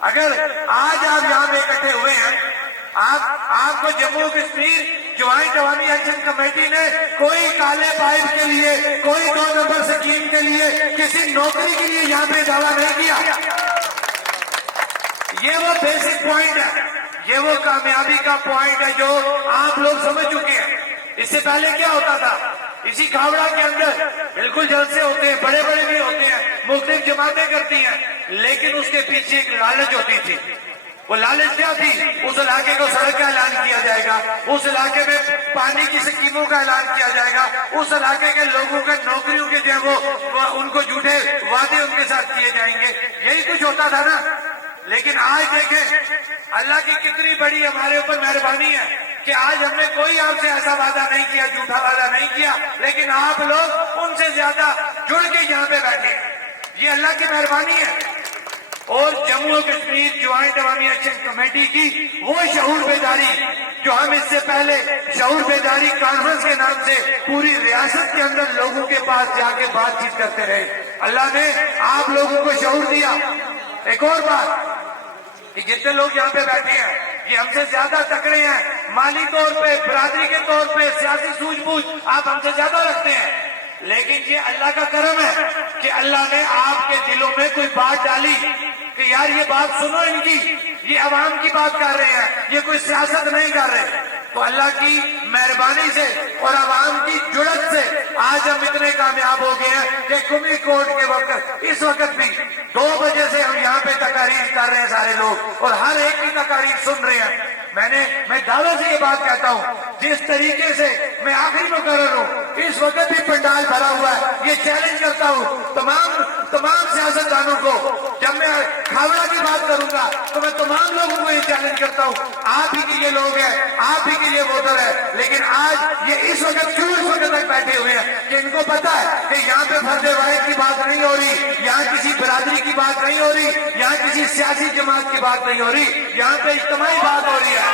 اگر آج آپ یہاں پہ اکٹھے ہوئے ہیں، آپ کو جموں کشمیر جوائنٹ عوامی ایکشن کمیٹی نے کوئی کالے پائپ کے لیے، کوئی 2 نمبر سکیم کے لیے، کسی نوکری کے لیے یہاں پہ دعویٰ نہیں کیا۔ یہ وہ بیسک پوائنٹ ہے، یہ وہ کامیابی کا پوائنٹ ہے جو آپ لوگ سمجھ چکے ہیں۔ اس سے پہلے کیا ہوتا تھا؟ اسی کھاوڑا کے اندر بالکل جلسے ہوتے ہیں، بڑے بڑے بھی ہوتے ہیں، مختلف جماعتیں کرتی ہیں، لیکن اس کے پیچھے ایک لالچ ہوتی تھی۔ وہ لالچ کیا تھی؟ اس علاقے کو سڑک کا اعلان کیا جائے گا، اس علاقے میں پانی کی سکیموں کا اعلان کیا جائے گا، اس علاقے کے لوگوں کے نوکریوں کے جو وہ ان کو جھوٹے وعدے ان کے ساتھ کیے جائیں گے، یہی کچھ ہوتا تھا نا۔ لیکن آج دیکھیں اللہ کی کتنی بڑی ہمارے اوپر مہربانی ہے کہ آج ہم نے کوئی آپ سے ایسا وعدہ نہیں کیا، جھوٹا وعدہ نہیں کیا، لیکن آپ لوگ ان سے زیادہ جڑ کے یہاں پہ بیٹھے۔ یہ اللہ کی مہربانی ہے۔ اور جموں و کشمیر جوائنٹ عوامی ایکشن کمیٹی کی وہ شعور بیداری جو ہم اس سے پہلے شعور بیداری کانفرنس کے نام سے پوری ریاست کے اندر لوگوں کے پاس جا کے بات چیت کرتے رہے، اللہ نے آپ لوگوں کو شعور دیا۔ ایک اور بات کہ جتنے لوگ یہاں پہ بیٹھے ہیں یہ ہم سے زیادہ تکڑے ہیں، مالی طور پہ، برادری کے طور پہ، سیاسی سوجھ بوجھ آپ ہم سے زیادہ رکھتے ہیں، لیکن یہ اللہ کا کرم ہے کہ اللہ نے آپ کے دلوں میں کوئی بات ڈالی کہ یار یہ بات سنو ان کی، یہ عوام کی بات کر رہے ہیں، یہ کوئی سیاست نہیں کر رہے۔ تو اللہ کی مہربانی سے اور عوام کی جرأت سے آج ہم اتنے کامیاب ہو گئے ہیں کہ کمی کوٹ کے وقت اس وقت بھی 2 بجے سے ہم یہاں پہ تقاریر کر رہے ہیں سارے لوگ، اور ہر ایک کی تقاریر سن رہے ہیں۔ میں دعوے سے یہ بات کہتا ہوں، جس طریقے سے میں آخری مقرر ہوں، اس وقت بھی پنڈال بھرا ہوا ہے، یہ چیلنج کرتا ہوں تمام سیاستدانوں کو۔ جب میں کھاوڑا کی بات کروں گا تو میں تمام لوگوں کو یہ چیلنج کرتا ہوں، آپ ہی کے یہ لوگ ہیں، آپ ہی کے یہ ووٹر ہیں، لیکن آج یہ اس وقت کیوں اس وقت تک بیٹھے ہوئے ہیں کہ ان کو پتا ہے کہ یہاں پہ فرد واحد کی بات نہیں ہو رہی، یہاں کسی برادری کی بات نہیں ہو رہی، یہاں کسی سیاسی جماعت کی بات نہیں ہو رہی، یہاں پہ اجتماعی بات ہو رہی ہے۔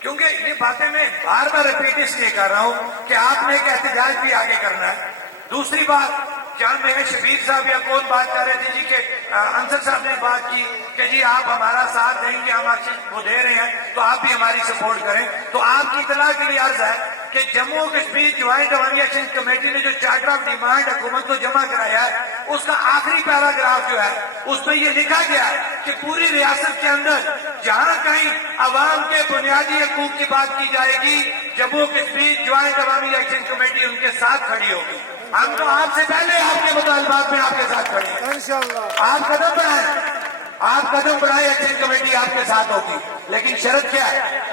کیونکہ یہ باتیں میں بار بار ریپیٹ اس لیے کر رہا ہوں کہ آپ نے ایک احتجاج بھی آگے کرنا ہے۔ دوسری بات، جہاں میرے شبیر صاحب یا کون بات کر رہے تھے جی کہ انصر صاحب نے بات کی کہ جی آپ ہمارا ساتھ دیں گے، ہم آپ وہ دے رہے ہیں تو آپ بھی ہماری سپورٹ کریں۔ تو آپ کی اطلاع کے لیے عرض ہے کہ جموں کشمیر جوائنٹ عوامی ایکشن کمیٹی نے جو چارٹر آف ڈیمانڈ حکومت کو جمع کرایا ہے، اس کا آخری پیراگراف جو ہے اس میں یہ لکھا گیا ہے کہ پوری ریاست کے اندر جہاں کہیں عوام کے بنیادی حقوق کی بات کی جائے گی، جموں کشمیر جوائنٹ عوامی ایکشن کمیٹی ان کے ساتھ کھڑی ہوگی۔ ہم تو آپ سے پہلے آپ کے مطالبات میں آپ کے ساتھ کھڑے ہیں، انشاءاللہ۔ آپ قدم بڑھائیں، ایکشن کمیٹی آپ کے ساتھ ہوگی، لیکن شرط کیا ہے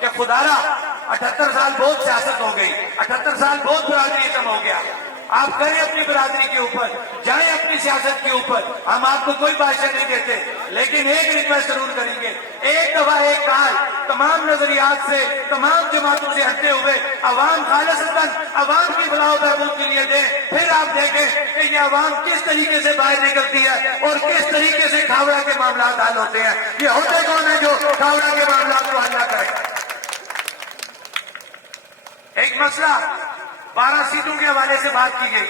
کہ خدارا 78 سال بہت سیاست ہو گئی، 78 سال بہت برادریزم ہو گیا، آپ کریں اپنی برادری کے اوپر، جائیں اپنی سیاست کے اوپر، ہم آپ کو کوئی بادشاہ نہیں دیتے، لیکن ایک ریکویسٹ ضرور کریں گے، ایک دفعہ ایک کال تمام نظریات سے، تمام جماعتوں سے ہٹتے ہوئے عوام خالصتاً عوام کی فلاح و بہبود کے لیے دیں، پھر آپ دیکھیں کہ یہ عوام کس طریقے سے باہر نکلتی ہے اور کس طریقے سے کھاوڑا کے معاملات حل ہوتے ہیں۔ یہ ہوتے کون ہیں جو کھاوڑا کے معاملات کو حل نہ کریں؟ ایک مسئلہ 12 سیٹوں کے حوالے سے بات کی گئی،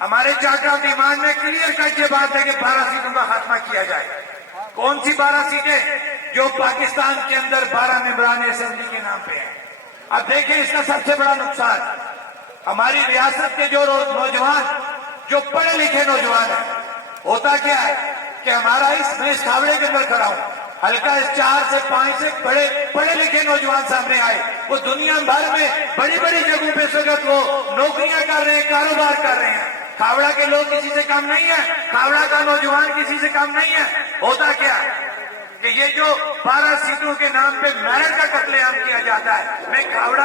ہمارے چارٹر آف ڈیمانڈ میں کلیئر کٹ یہ بات ہے کہ 12 سیٹوں کا خاتمہ کیا جائے۔ کون سی 12 سیٹیں؟ جو پاکستان کے اندر 12 ممبران اسمبلی کے نام پہ ہیں۔ اب دیکھیں اس کا سب سے بڑا نقصان ہماری ریاست کے جو نوجوان، جو پڑھے لکھے نوجوان ہیں، ہوتا کیا ہے کہ ہمارا میں اس کھاوڑے کے اندر کھڑا ہوں، ہلکا اس 4 سے 5 سے پڑھے لکھے نوجوان سامنے آئے، وہ دنیا بھر میں بڑی بڑی جگہوں پہ اس وقت وہ نوکریاں کر رہے ہیں، کاروبار کر رہے ہیں۔ کھاوڑا کے لوگ کسی سے کم نہیں ہیں، کھاوڑا کا نوجوان کسی سے کم نہیں ہے۔ ہوتا کیا ہے کہ یہ جو 12 سیٹوں کے نام پہ میرٹ کا قتل عام کیا جاتا ہے، میں کھاوڑا